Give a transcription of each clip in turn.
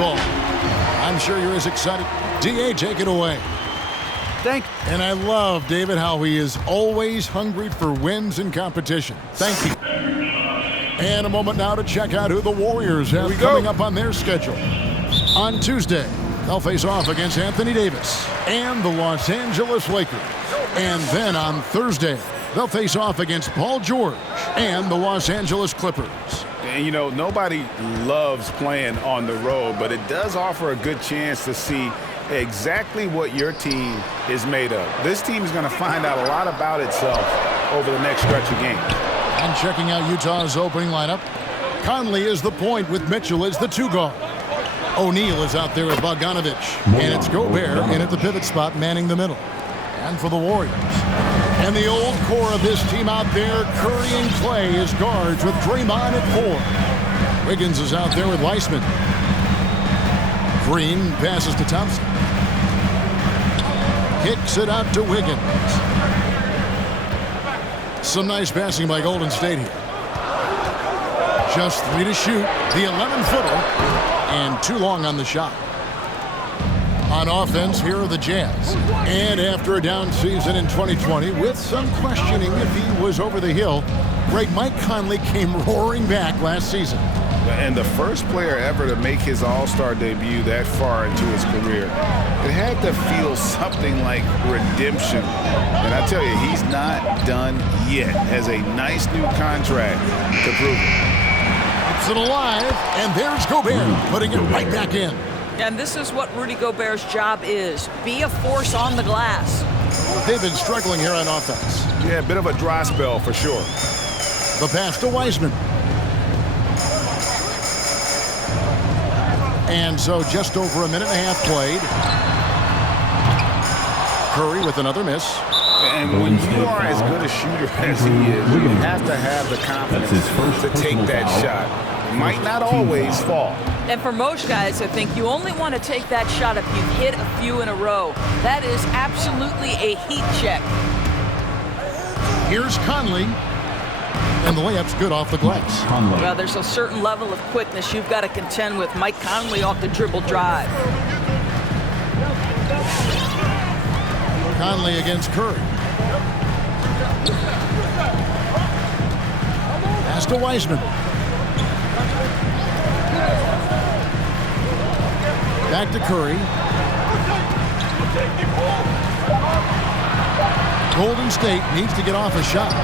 baseball. I'm sure you're as excited. D.A., take it away. Thank you. And I love, David, how he is always hungry for wins and competition. Thank you. And a moment now to check out who the Warriors have coming up on their schedule. On Tuesday, they'll face off against Anthony Davis and the Los Angeles Lakers. And then on Thursday, they'll face off against Paul George and the Los Angeles Clippers. And, you know, nobody loves playing on the road, but it does offer a good chance to see exactly what your team is made of. This team is going to find out a lot about itself over the next stretch of games. And checking out Utah's opening lineup, Conley is the point with Mitchell as the 2 guard. O'Neal is out there with Bogdanovich, and it's Gobert in at the pivot spot manning the middle. And for the Warriors, and the old core of this team out there, Curry and Clay as guards with Draymond at 4. Wiggins is out there with Weissman. Green passes to Thompson. Kicks it out to Wiggins. Some nice passing by Golden State here. Just 3 to shoot. The 11-footer. And too long on the shot. On offense, here are the Jazz. And after a down season in 2020, with some questioning if he was over the hill, great Mike Conley came roaring back last season. And the first player ever to make his All-Star debut that far into his career. It had to feel something like redemption. And I tell you, he's not done yet. Has a nice new contract to prove it. Keeps it alive, and there's Gobert putting it right back in. And this is what Rudy Gobert's job is. Be a force on the glass. They've been struggling here on offense. Yeah, a bit of a dry spell for sure. The pass to Weissman. And so just over a minute and a half played. Curry with another miss. And when you are as good a shooter as he is, you have to have the confidence to take that shot. It might not always fall. And for most guys, I think you only want to take that shot if you've hit a few in a row. That is absolutely a heat check. Here's Conley. And the layup's good off the glass. Well, there's a certain level of quickness you've got to contend with. Mike Conley off the dribble drive. Conley against Curry. Pass to Weissman. Back to Curry. Golden State needs to get off a shot.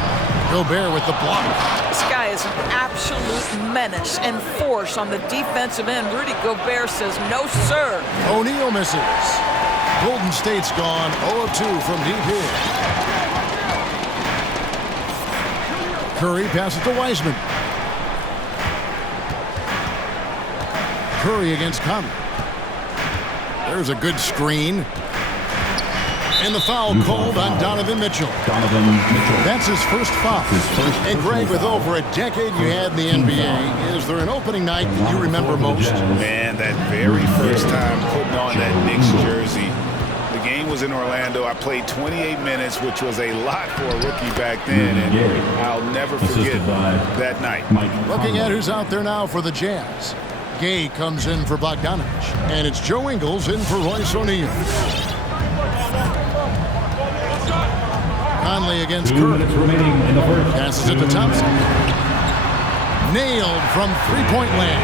Gobert with the block. This guy is an absolute menace and force on the defensive end. Rudy Gobert says, no, sir. O'Neal misses. Golden State's gone 0 of 2 from deep here. Curry passes to Weissman. Curry against Conley. There's a good screen. And the foul called on Donovan Mitchell. That's his first foul. And Greg, with over a decade you had in the NBA, is there an opening night that you remember most? Man, that very first time putting on that Knicks jersey. The game was in Orlando. I played 28 minutes, which was a lot for a rookie back then, and I'll never forget that night. Looking at who's out there now for the Jazz. Gay comes in for Bogdanovich, and it's Joe Ingles in for Royce O'Neal. Conley against Curry. Passes it to Thompson. Nailed from three-point land.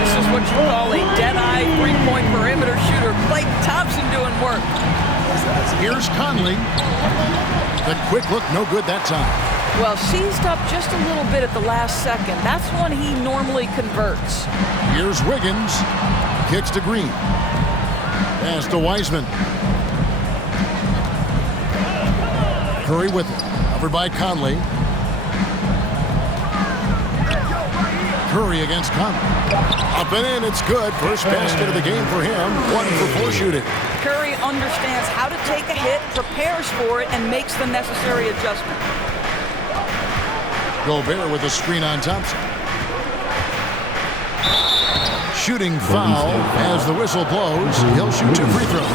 This is what you call a dead-eye three-point perimeter shooter. Klay Thompson doing work. Here's Conley. The quick look, no good that time. Well, seized up just a little bit at the last second. That's when he normally converts. Here's Wiggins. Kicks to Green. Pass to Weissman. Curry with it. Covered by Conley. Curry against Conley. Up and in, it's good. First basket of the game for him. 1 for 4 shooting. Curry understands how to take a hit, prepares for it, and makes the necessary adjustment. Gobert with a screen on Thompson. Shooting foul as the whistle blows. He'll shoot 2 free throws.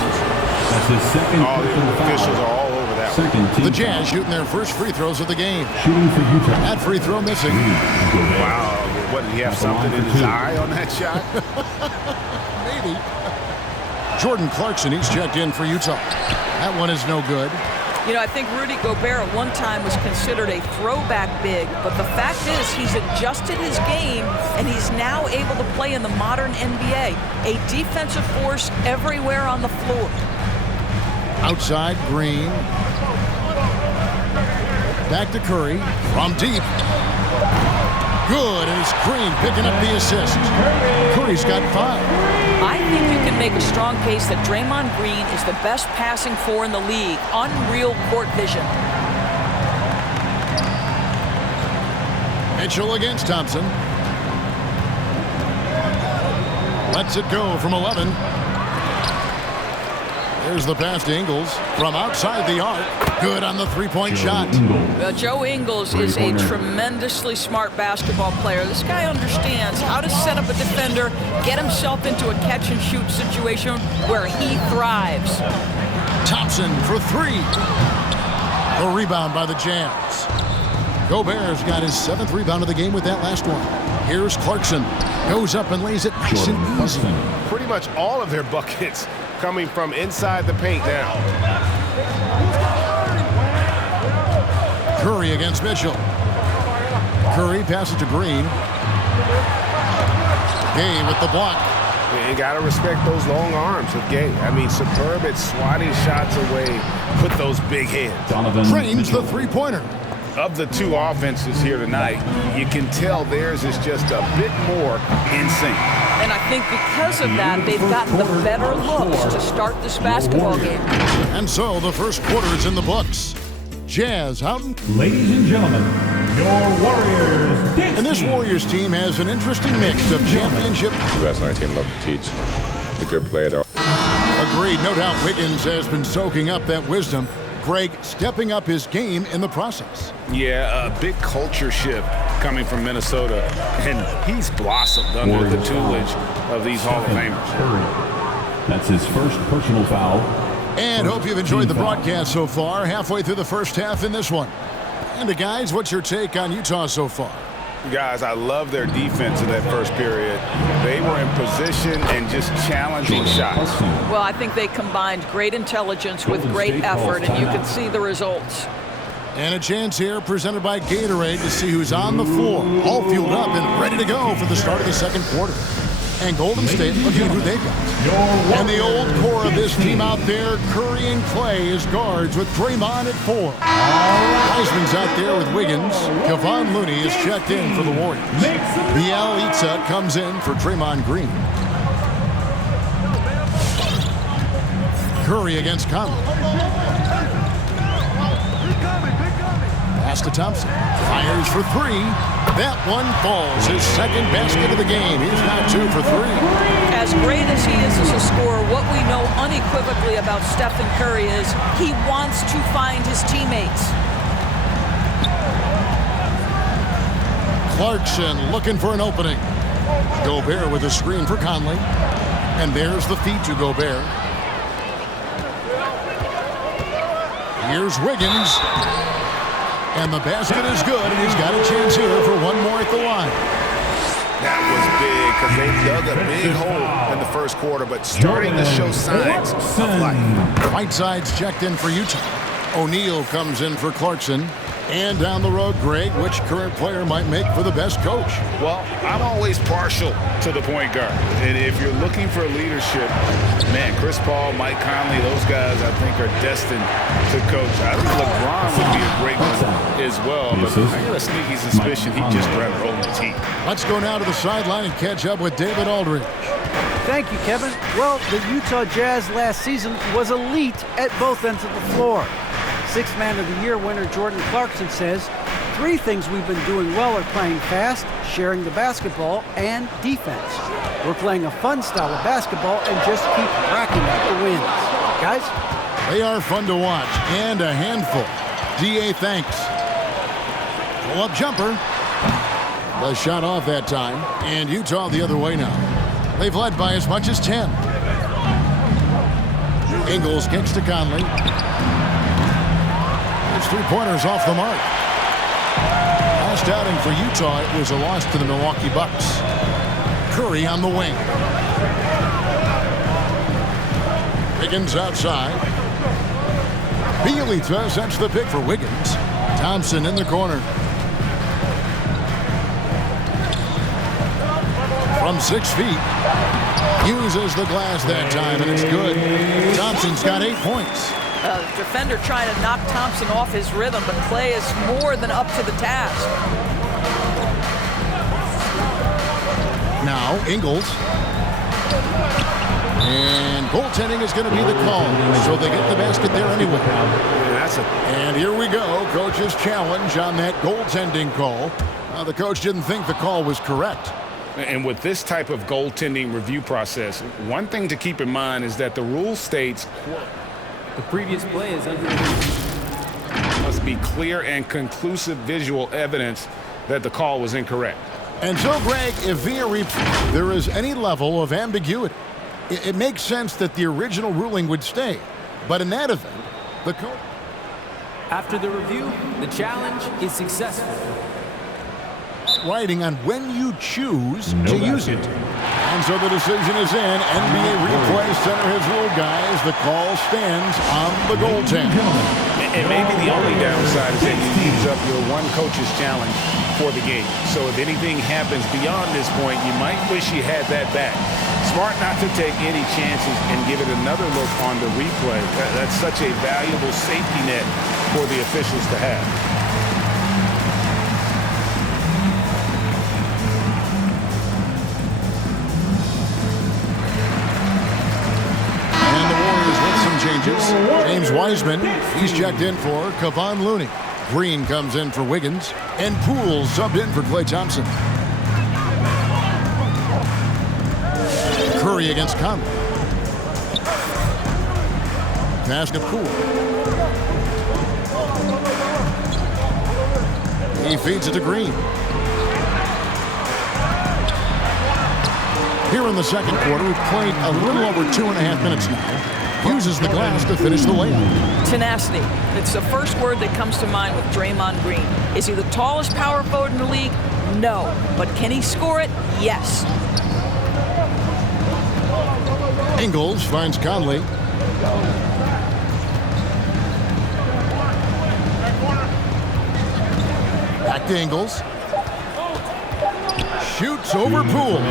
That's his second. All the officials are all over that Second team. The Jazz shooting their first free throws of the game. Shooting for Utah. That free throw missing. Wow. What, did he have something in his eye on that shot? Maybe. Jordan Clarkson, he's checked in for Utah. That one is no good. You know, I think Rudy Gobert at one time was considered a throwback big, but the fact is he's adjusted his game and he's now able to play in the modern NBA. A defensive force everywhere on the floor. Outside, Green. Back to Curry from deep. Good, and it's Green picking up the assist. Curry's got 5. I think you can make a strong case that Draymond Green is the best passing four in the league. Unreal court vision. Mitchell against Thompson. Lets it go from 11. There's the pass to Ingles from outside the arc. Good on the three-point shot. Well, Joe Ingles is a tremendously smart basketball player. This guy understands how to set up a defender, get himself into a catch-and-shoot situation where he thrives. Thompson for 3. The rebound by the Jazz. Gobert's got his 7th rebound of the game with that last one. Here's Clarkson. Goes up and lays it nice and easy. Pretty much all of their buckets coming from inside the paint now. Curry against Mitchell. Curry passes to Green. Gay with the block. You got to respect those long arms of Gay. I mean, superb at swatting shots away, put those big hands. Drains the three-pointer. Of the two offenses here tonight, you can tell theirs is just a bit more in sync. And I think because of that, they've gotten the better looks to start this basketball game. And so the first quarter is in the books. Jazz out. Ladies and gentlemen, your Warriors. And this Warriors team has an interesting mix of championship. The best on our team love to teach. The good player. Agreed. No doubt Wiggins has been soaking up that wisdom. Greg stepping up his game in the process. Yeah, a big culture shift coming from Minnesota, and he's blossomed under the tutelage of these Hall of Famers. That's his first personal foul. And hope you've enjoyed the broadcast so far. Halfway through the first half in this one. And guys, what's your take on Utah so far? Guys, I love their defense in that first period. They were in position and just challenging shots. Well, I think they combined great intelligence with great effort, and you can see the results. And a chance here presented by Gatorade to see who's on the floor, all fueled up and ready to go for the start of the second quarter. And Golden State looking at who they've got. And the old core of this team out there, Curry and Clay as guards with Draymond at 4. Wiseman's out there with Wiggins. Kevon Looney is checked in for the Warriors. Bielitsa comes in for Draymond Green. Curry against Conley. Pass to Thompson. Fires for 3. That one falls. His second basket of the game. He's now 2 for 3. As great as he is as a scorer, what we know unequivocally about Stephen Curry is he wants to find his teammates. Clarkson looking for an opening. Gobert with a screen for Conley. And there's the feed to Gobert. Here's Wiggins. And the basket is good, and he's got a chance here for one more at the line. That was big because they dug a big hole in the first quarter, but starting to show signs of life. Whiteside's checked in for Utah. O'Neal comes in for Clarkson. And down the road, Greg, which current player might make for the best coach? Well, I'm always partial to the point guard. And if you're looking for leadership, man, Chris Paul, Mike Conley, those guys I think are destined to coach. I think LeBron would be a great one as well, but I got a sneaky suspicion he'd just rather own the team. Let's go now to the sideline and catch up with David Aldridge. Thank you, Kevin. Well, the Utah Jazz last season was elite at both ends of the floor. Sixth Man of the Year winner Jordan Clarkson says, 3 things we've been doing well are playing fast, sharing the basketball, and defense. We're playing a fun style of basketball and just keep racking up the wins. Guys? They are fun to watch and a handful. D.A. thanks. Pull-up jumper. The shot off that time. And Utah the other way now. They've led by as much as 10. Ingles kicks to Conley. His three-pointers off the mark. Last outing for Utah, it was a loss to the Milwaukee Bucks. Curry on the wing. Wiggins outside. Bielitsa sets the pick for Wiggins. Thompson in the corner. From 6 feet. Uses the glass that time, and it's good. Thompson's got 8 points. The defender trying to knock Thompson off his rhythm, but Clay is more than up to the task. Now, Ingles. And goaltending is going to be the call, so they get the basket there anyway. And here we go, coach's challenge on that goaltending call. The coach didn't think the call was correct. And with this type of goaltending review process, one thing to keep in mind is that the rule states, the previous play is under. Must be clear and conclusive visual evidence that the call was incorrect. And so, Greg, if via replay there is any level of ambiguity, it makes sense that the original ruling would stay. But in that event, the coach... After the review, the challenge is successful. Writing on when you choose to use it. And so the decision is in. NBA Replay Center has ruled, guys. The call stands on the goaltender. And maybe the only downside is that you use up your one coach's challenge for the game. So if anything happens beyond this point, you might wish you had that back. Smart not to take any chances and give it another look on the replay. That's such a valuable safety net for the officials to have. Changes. James Wiseman, he's checked in for Kevon Looney. Green comes in for Wiggins. And Poole subbed in for Klay Thompson. Curry against Conley. Pass to Poole. He feeds it to Green. Here in the second quarter, we've played a little over 2.5 minutes now. Uses the glass to finish the layup. Tenacity. It's the first word that comes to mind with Draymond Green. Is he the tallest power forward in the league? No. But can he score it? Yes. Ingles finds Conley. Back to Ingles. Shoots over Poole.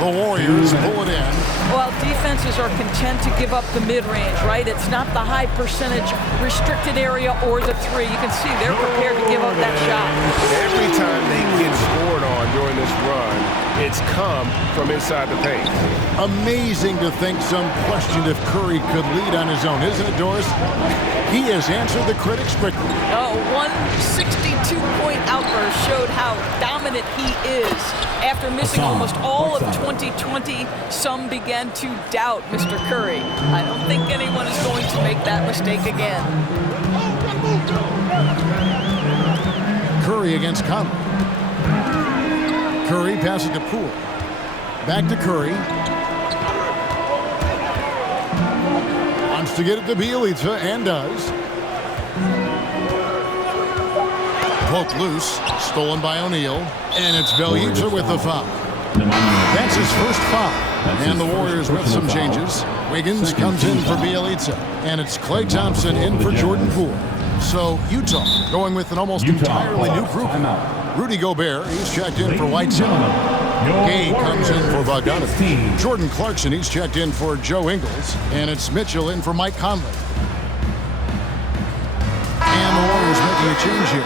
The Warriors pull it in. Well, defenses are content to give up the mid-range, right? It's not the high percentage restricted area or the three. You can see they're prepared to give up that shot. Every time they get scored on during this run, it's come from inside the paint. Amazing to think some questioned if Curry could lead on his own, isn't it, Doris? He has answered the critics quickly. One 62-point outburst showed how dominant he is. After missing almost all of 2020, some began to doubt Mr. Curry. I don't think anyone is going to make that mistake again. Curry against Conley. Curry passes to Poole. Back to Curry. Wants to get it to Bielitsa and does. Poked loose, stolen by O'Neal, and it's Bielitsa with the foul. That's his first foul, and the Warriors with some changes. Wiggins comes in for Bielitsa, and it's Klay Thompson in for Jordan Poole. So Utah going with an almost entirely new group. Rudy Gobert, he's checked in for Whiteside. Gay comes in for Bogdanovich. Jordan Clarkson, he's checked in for Joe Ingles, and it's Mitchell in for Mike Conley. And the Warriors making a change here.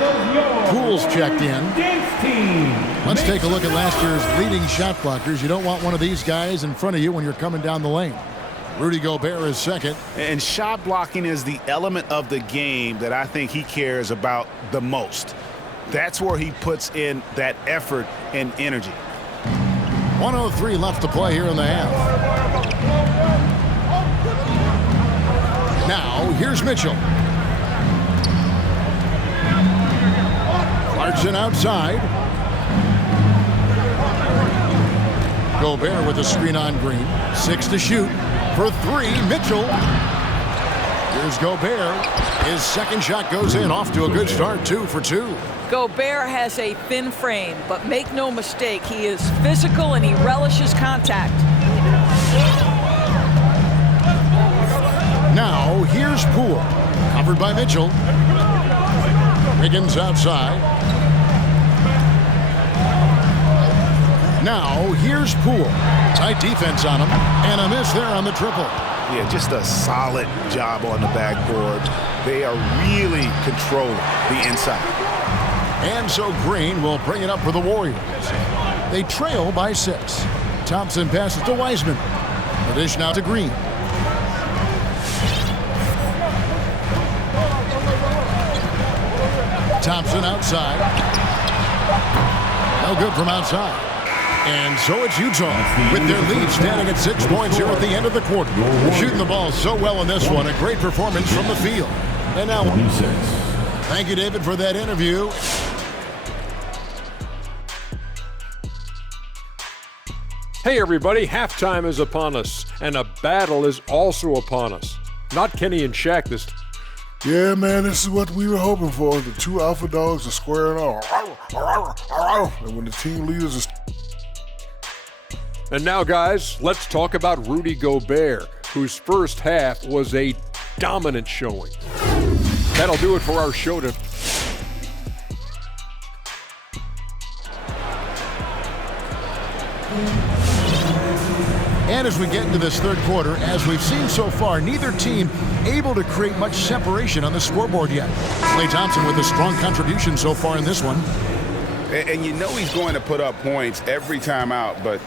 Poole's checked in. Let's take a look at last year's leading shot blockers. You don't want one of these guys in front of you when you're coming down the lane. Rudy Gobert is second. And shot blocking is the element of the game that I think he cares about the most. That's where he puts in that effort and energy. 1:03 left to play here in the half. Now, here's Mitchell. Clarkson outside. Gobert with a screen on Green. 6 to shoot. For 3, Mitchell. Here's Gobert. His second shot goes in, off to a good start, 2 for 2. Gobert has a thin frame, but make no mistake, he is physical and he relishes contact. Now, here's Poole. Covered by Mitchell. Wiggins outside. Now, here's Poole. Tight defense on him, and a miss there on the triple. Yeah, just a solid job on the backboard. They are really controlling the inside. And so Green will bring it up for the Warriors. They trail by 6. Thompson passes to Wiseman. The dish now to Green. Thompson outside. No good from outside. And so it's Utah with their lead standing at 6 points here at the end of the quarter. Shooting the ball so well in this one. A great performance from the field. And now, thank you, David, for that interview. Hey everybody, halftime is upon us, and a battle is also upon us. Not Kenny and Shaq this time. Yeah, man, this is what we were hoping for. The two alpha dogs are squaring off. And when the team leaders are... And now, guys, let's talk about Rudy Gobert, whose first half was a dominant showing. That'll do it for our show today. And as we get into this third quarter, as we've seen so far, neither team able to create much separation on the scoreboard yet. Klay Thompson with a strong contribution so far in this one. And you know he's going to put up points every time out, but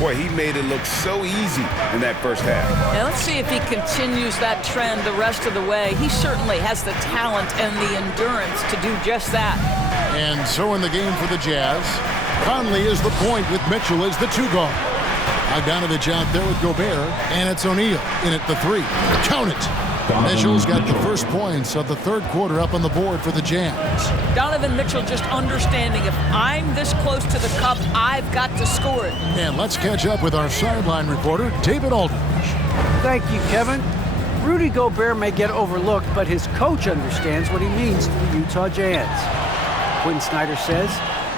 boy, he made it look so easy in that first half. Now let's see if he continues that trend the rest of the way. He certainly has the talent and the endurance to do just that. And so in the game for the Jazz, Conley is the point with Mitchell as the 2 guard. Bogdanovich out there with Gobert, and it's O'Neal in at the 3. Count it. Mitchell's got the first points of the third quarter up on the board for the Jazz. Donovan Mitchell just understanding if I'm this close to the cup, I've got to score it. And let's catch up with our sideline reporter, David Aldridge. Thank you, Kevin. Rudy Gobert may get overlooked, but his coach understands what he means to the Utah Jazz. Quinn Snyder says,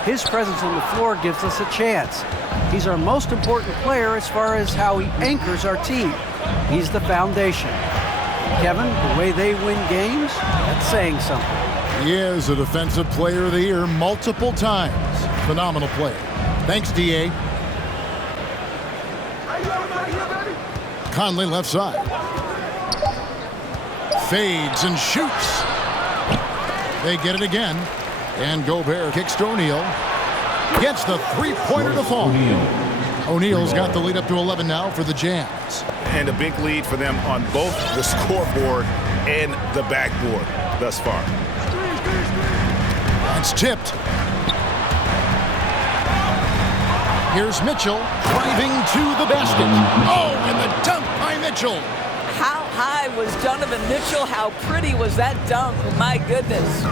his presence on the floor gives us a chance. He's our most important player as far as how he anchors our team. He's the foundation. Kevin, the way they win games, that's saying something. He is a Defensive Player of the Year multiple times. Phenomenal player. Thanks, D.A. Conley left side. Fades and shoots. They get it again. And Gobert kicks to O'Neal. Gets the three-pointer to fall. O'Neal's got the lead up to 11 now for the Jazz. And a big lead for them on both the scoreboard and the backboard thus far. It's tipped. Here's Mitchell driving to the basket. Oh, and the dunk by Mitchell. How high was Donovan Mitchell? How pretty was that dunk? My goodness.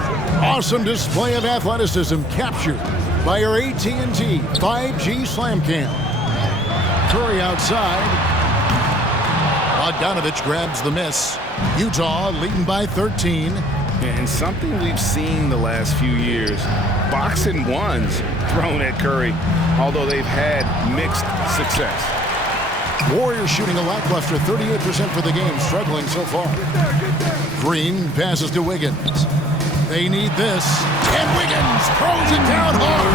Awesome display of athleticism captured by our AT&T 5G Slam Cam. Curry outside. Bogdanovich grabs the miss. Utah leading by 13. And something we've seen the last few years, boxing ones thrown at Curry, although they've had mixed success. Warriors shooting a lackluster 38% for the game, struggling so far. Green passes to Wiggins. They need this. And Wiggins throws it down hard.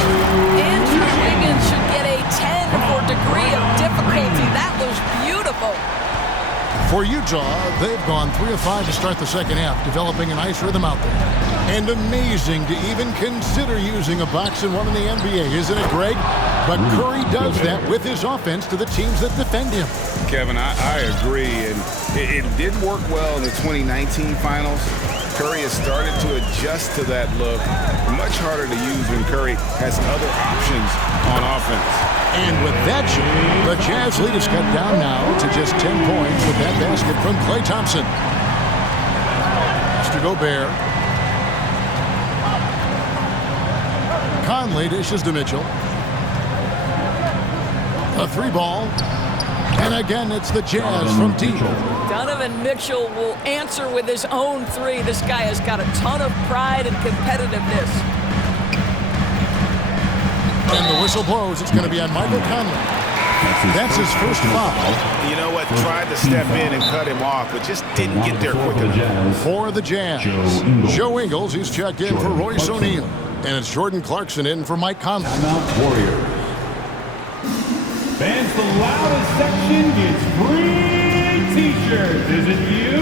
Andrew Wiggins should get a 10 for degree of difficulty. That was beautiful. For Utah, they've gone 3 of 5 to start the second half, developing a nice rhythm out there. And amazing to even consider using a box and one in the NBA, isn't it, Greg? But Curry does that with his offense to the teams that defend him. Kevin, I agree, and it did work well in the 2019 finals. Curry has started to adjust to that look. Much harder to use when Curry has other options on offense. And with that shot, the Jazz lead is cut down now to just 10 points with that basket from Klay Thompson. Mr. Gobert. Conley dishes to Mitchell. A 3 ball. And again, it's the Jazz from deep. Donovan Mitchell will answer with his own three. This guy has got a ton of pride and competitiveness. And the whistle blows. It's going to be on Michael Conley. That's his first foul. You know what? Tried to step in and cut him off, but just didn't get there quick enough. For the Jazz, Joe Ingles, he's checked in for Royce O'Neal. And it's Jordan Clarkson in for Mike Conley. Warriors. Fans, the loudest section gets free t-shirts. Is it you?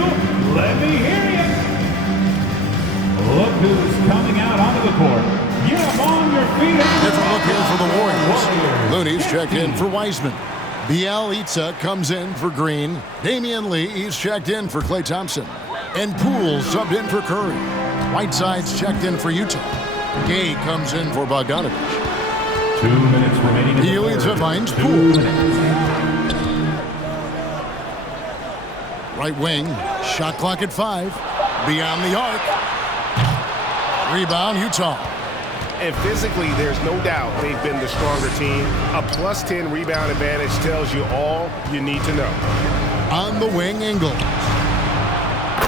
Let me hear you. Look who's coming out onto the court. Get up on your feet. Different look here for the Warriors. Looney's checked in for Wiseman. Bielitsa comes in for Green. Damian Lee, he's checked in for Klay Thompson. And Poole subbed in for Curry. Whiteside's checked in for Utah. Gay comes in for Bogdanovich. 2 minutes remaining. Bielitsa finds Poole. Right wing, shot clock at 5. Beyond the arc. Rebound, Utah. And physically, there's no doubt they've been the stronger team. A +10 rebound advantage tells you all you need to know. On the wing, Ingles.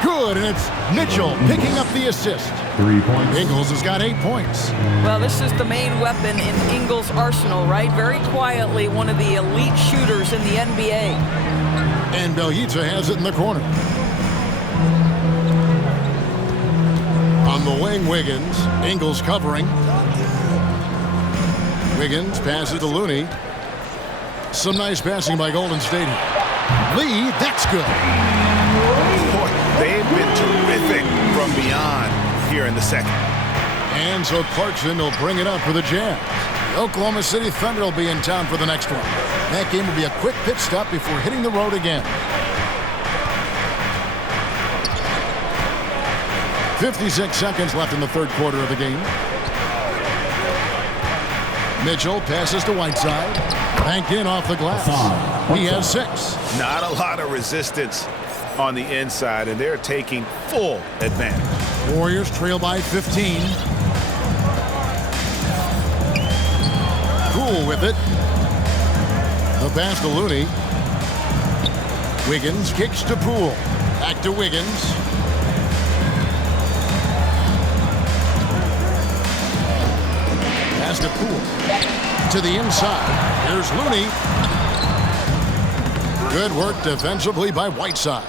Good, and it's Mitchell picking up the assist. 3 points. Ingles has got 8 points. Well, this is the main weapon in Ingles' arsenal, right? Very quietly, one of the elite shooters in the NBA. And Bielitsa has it in the corner. On the wing, Wiggins. Ingles covering. Wiggins passes to Looney. Some nice passing by Golden State. Lee, that's good. Boy, they've been terrific from beyond here in the second. And so Clarkson will bring it up for the Jazz. The Oklahoma City Thunder will be in town for the next one. That game will be a quick pit stop before hitting the road again. 56 seconds left in the third quarter of the game. Mitchell passes to Whiteside. Banked in off the glass. He has 6. Not a lot of resistance on the inside, and they're taking full advantage. Warriors trail by 15. Poole with it. The pass to Looney. Wiggins kicks to Poole. Back to Wiggins. Pass to Poole. To the inside. Here's Looney. Good work defensively by Whiteside.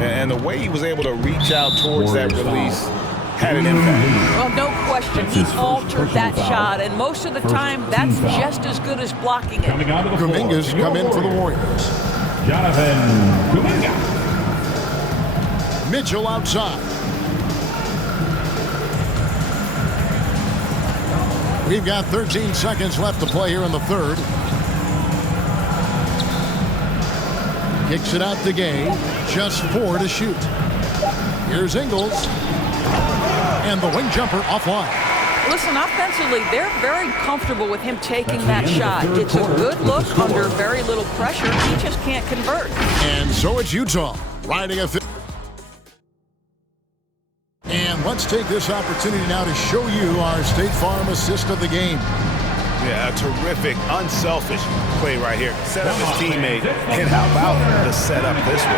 And the way he was able to reach out towards that release had an impact. Well, no question, he altered that shot, and most of the time, that's just as good as blocking it. Kuminga's come in for the Warriors. Jonathan Kuminga. Mitchell outside. We've got 13 seconds left to play here in the third. Kicks it out to Gay. Just 4 to shoot. Here's Ingles. And the wing jumper offline. Listen, offensively, they're very comfortable with him taking that shot. It's a good look under very little pressure. He just can't convert. And so it's Utah riding a... And let's take this opportunity now to show you our State Farm assist of the game. Yeah, a terrific, unselfish play right here. Set up his teammate, and how about the setup this one?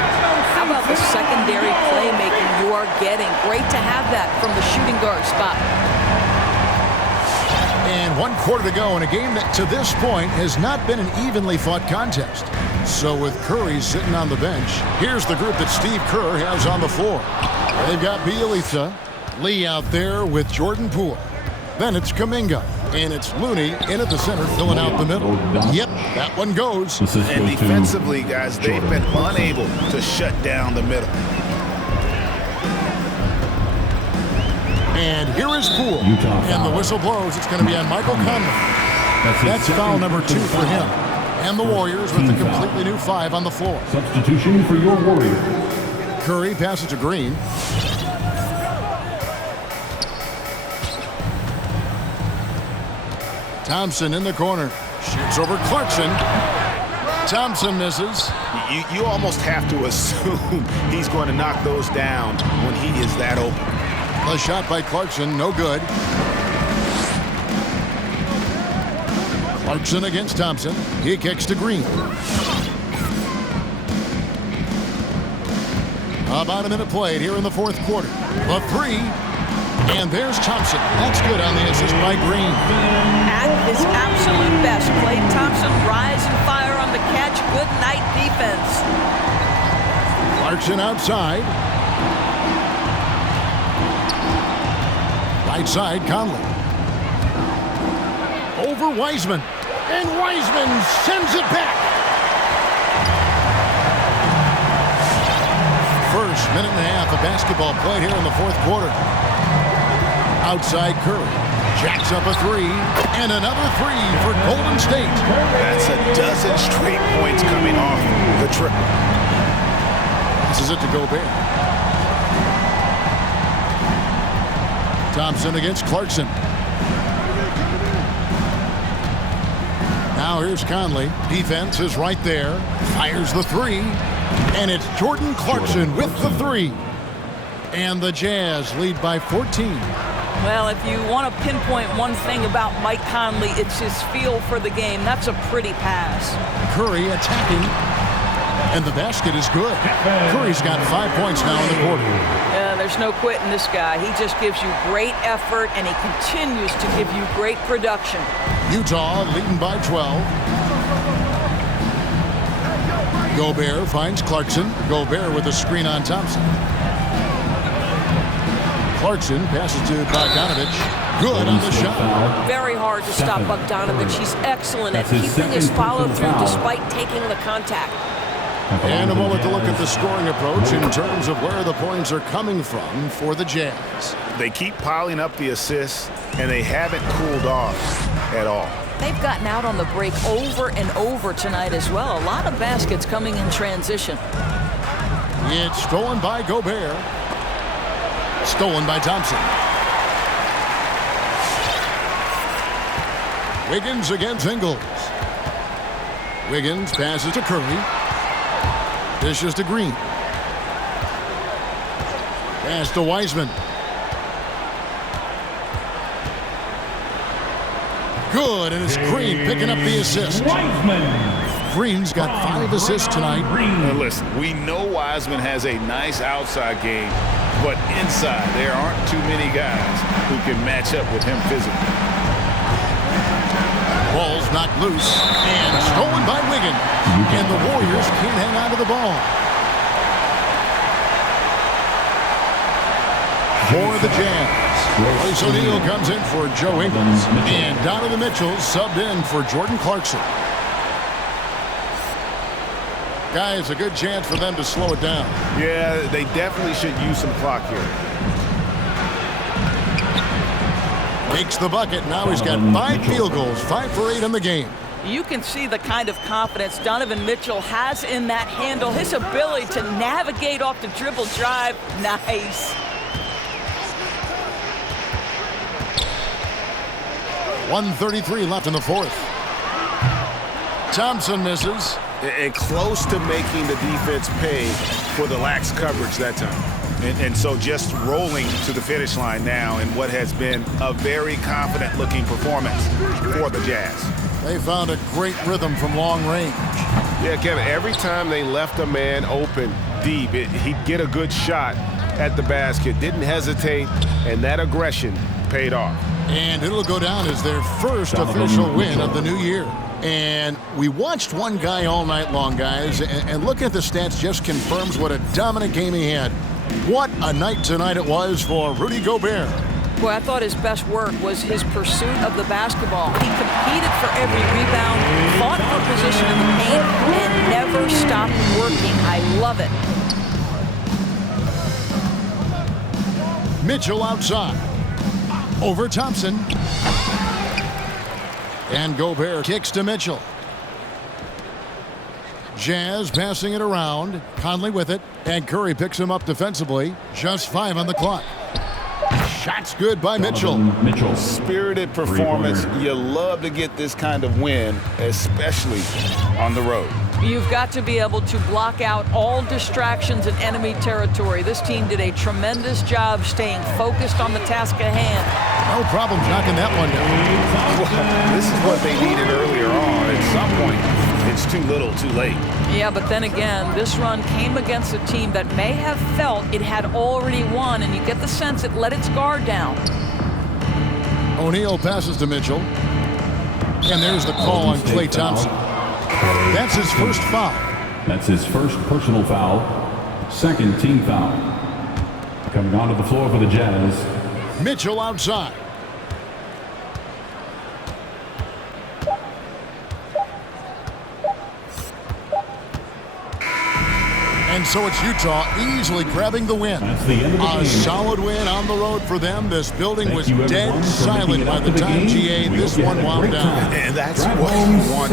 How about the secondary playmaking you are getting? Great to have that from the shooting guard spot. And 1 quarter to go in a game that to this point has not been an evenly fought contest. So with Curry sitting on the bench, here's the group that Steve Kerr has on the floor. They've got Bielitsa, Lee out there with Jordan Poole. Then it's Kuminga, and it's Looney in at the center, filling out the middle. Yep, that one goes. And defensively, guys, they've been unable to shut down the middle. And here is Poole. And the whistle blows. It's going to be on Michael Conley. That's foul number 2 for him. And the Warriors with a completely new 5 on the floor. Substitution for your Warriors. Curry passes to Green. Thompson in the corner. Shoots over Clarkson. Thompson misses. You almost have to assume he's going to knock those down when he is that open. A shot by Clarkson, no good. Clarkson against Thompson. He kicks to Green. About a minute played here in the fourth quarter. The three. And there's Thompson. That's good on the assist by Green. At his absolute best. Klay Thompson, rise and fire on the catch. Good night defense. Clarkson outside. Right side, Conley. Over Wiseman. And Wiseman sends it back. First minute and a half of basketball played here in the fourth quarter. Outside Curry. Jacks up a three. And another three for Golden State. That's a dozen straight points coming off the triple. This is it to Gobert. Thompson against Clarkson. Now here's Conley. Defense is right there. Fires the three. And it's Jordan Clarkson with the three. And the Jazz lead by 14. Well, if you want to pinpoint one thing about Mike Conley, it's his feel for the game. That's a pretty pass. Curry attacking. And the basket is good. Curry's got 5 points now in the quarter. There's no quitting this guy. He just gives you great effort, and he continues to give you great production. Utah leading by 12. Gobert finds Clarkson. Gobert with a screen on Thompson. Clarkson passes to Bogdanovich. Good on the shot. Very hard to stop Bogdanovich. He's excellent at keeping his follow-through despite taking the contact. And a moment to look at the scoring approach in terms of where the points are coming from for the Jazz. They keep piling up the assists, and they haven't cooled off at all. They've gotten out on the break over and over tonight as well. A lot of baskets coming in transition. It's stolen by Gobert. Stolen by Thompson. Wiggins against Ingles. Wiggins passes to Curry. Dishes to Green. Pass to Wiseman. Good, and it's Green picking up the assist. Wiseman. Green's got 5 assists tonight. Now listen, we know Wiseman has a nice outside game, but inside there aren't too many guys who can match up with him physically. Ball's knocked loose and stolen by Wiggins. And the Warriors can't hang on to the ball. For the Jazz, Royce O'Neal comes in for Joe Ingles. And Donovan Mitchell subbed in for Jordan Clarkson. Guys, a good chance for them to slow it down. Yeah, they definitely should use some clock here. Makes the bucket. Now he's got 5 field goals, 5 for 8 in the game. You can see the kind of confidence Donovan Mitchell has in that handle. His ability to navigate off the dribble drive. Nice. 1:33 left in the fourth. Thompson misses. And close to making the defense pay for the lax coverage that time. And so just rolling to the finish line now in what has been a very confident-looking performance for the Jazz. They found a great rhythm from long range. Yeah, Kevin, every time they left a man open deep, he'd get a good shot at the basket, didn't hesitate, and that aggression paid off. And it'll go down as their first official win of the new year. And we watched one guy all night long, guys, and looking at the stats just confirms what a dominant game he had. What a night tonight it was for Rudy Gobert. Boy, I thought his best work was his pursuit of the basketball. He competed for every rebound, fought for position in the paint, and never stopped working. I love it. Mitchell outside. Over Thompson. And Gobert kicks to Mitchell. Jazz passing it around. Conley with it. And Curry picks him up defensively. Just 5 on the clock. Shots good by Mitchell. Spirited performance. You love to get this kind of win, especially on the road. You've got to be able to block out all distractions in enemy territory. This team did a tremendous job staying focused on the task at hand. No problem knocking that one down. Well, this is what they needed earlier on. At some point, it's too little, too late. Yeah, but then again, this run came against a team that may have felt it had already won, and you get the sense it let its guard down. O'Neal passes to Mitchell. And there's the call on Klay Thompson. That's his first foul. That's his first personal foul. Second team foul. Coming onto the floor for the Jazz. Mitchell outside. And so it's Utah easily grabbing the win. That's the end of the game. A solid win on the road for them. This building was Thank you, dead everyone, for silent making it by out the to the time game. GA We this hope you one had a wound great down. time. And that's Drive what home you want to